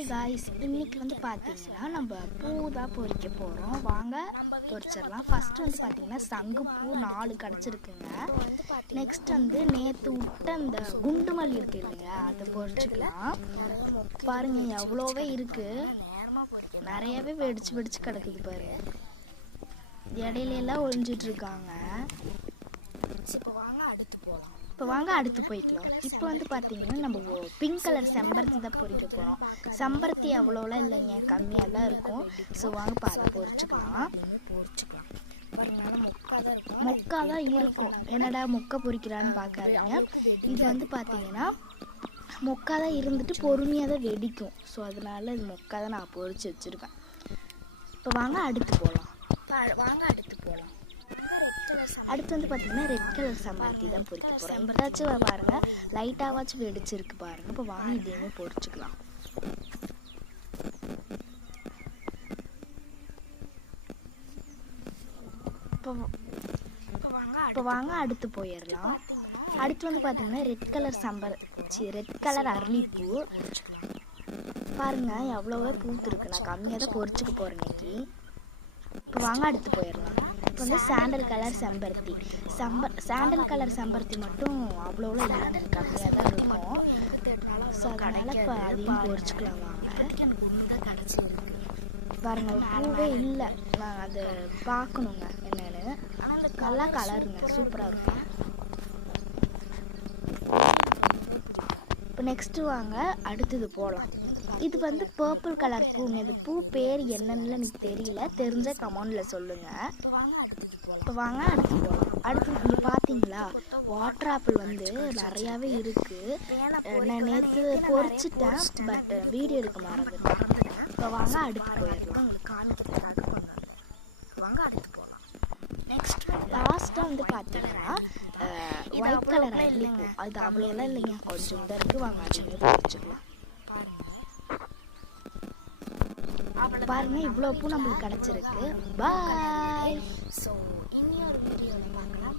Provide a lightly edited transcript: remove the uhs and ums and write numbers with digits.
Hi guys, இன்னைக்கு பார்த்தீங்கன்னா நம்ம பூ தான் பொறிக்க போகிறோம். வாங்க பொறிச்சிடலாம். ஃபஸ்ட்டு பார்த்தீங்கன்னா சங்குப்பூ 4 கிடச்சிருக்குங்க. நெக்ஸ்ட் நேற்று விட்ட அந்த குண்டு மல்லி இருக்கு இல்லைங்க, அதை பொறிச்சிக்கலாம். பாருங்கள் எவ்வளோவே இருக்குது, நிறையவே வெடிச்சு கிடக்குது பாருங்க. இடையிலெல்லாம் ஒழிஞ்சிட்ருக்காங்க. இப்போ வாங்க அடுத்து போய்க்கலாம். இப்போ பார்த்தீங்கன்னா நம்ம பிங்க் கலர் செம்பருத்தி தான் பொறிக்க போகிறோம். செம்பருத்தி அவ்வளோலாம் இல்லைங்க, கம்மியாக தான் இருக்கும். ஸோ வாங்க அதை பொறிச்சிக்கலாம். மொக்கா தான் இருக்கும். என்னடா மொக்கை பொறிக்கிறான்னு பார்க்காதீங்க. இது பார்த்தீங்கன்னா மொக்கா தான் இருந்துட்டு பொறுமையாக தான் வெடிக்கும். ஸோ அதனால இது மொக்கா தான் நான் பொறிச்சு வச்சுருக்கேன். இப்போ வாங்க அடுத்து போகலாம். அடுத்து பார்த்தீங்கன்னா ரெட் கலர் செம்பருத்தி தான் பொறிக்க போகிறோம். இதாச்சும் பாருங்கள் லைட்டாகவாச்சும் வெடிச்சிருக்கு பாருங்கள். இப்போ வாங்க இதையுமே பொறிச்சிக்கலாம். இப்போ வாங்க அடுத்து போயிடலாம். அடுத்து பார்த்தீங்கன்னா ரெட் கலர் அரளிப்பூ பாருங்கள் எவ்வளோவே பூத்துருக்கு. நான் கம்மியாக தான் பொறிச்சுக்க போகிறேன் இன்னைக்கு. இப்போ வாங்க அடுத்து போயிடலாம். இப்போ சாண்டல் கலர் செம்பருத்தி மட்டும் அவ்வளோலாம் இல்லைங்க, கம்மியாக தான் இருக்கும். ஸோ அதனால் இப்போ அதையும் பொறிச்சிக்கலாம் வாங்க. பாருங்க பூவே இல்லை, நான் அதை பார்க்கணுங்க என்னென்னு. நல்லா கலருங்க, சூப்பராக இருக்கும். இப்போ நெக்ஸ்ட்டு வாங்க அடுத்தது போகலாம். இது பர்பிள் கலர் பூங்க. இது பூ பேர் என்னன்னு எனக்கு தெரியல, தெரிஞ்ச கமெண்டில் சொல்லுங்கள். இப்போ வாங்க அடுத்து போகலாம். அடுத்து இங்கே பார்த்தீங்களா வாட்டர் ஆப்பிள் நிறையாவே இருக்குது. நான் நேற்று பொறிச்சிட்டேன், பட் வீடியோ எடுக்க மறந்துட்டேன். இப்போ வாங்க அடுத்து போயிடலாம். லாஸ்ட்டாக பார்த்தீங்கன்னா ஒயிட் கலர் அரளிப்பூ. அது அவ்வளோலாம் இல்லைங்க, கொஞ்சம் தான் இருக்குது. வாங்க அதுவே பொறிச்சிக்கலாம். பாருங்க இவ்வளோ பூ நம்மளுக்கு கிடைச்சிருக்கு. பாய். ஸோ இன்னொரு வீடியோவில் பார்க்கலாம்.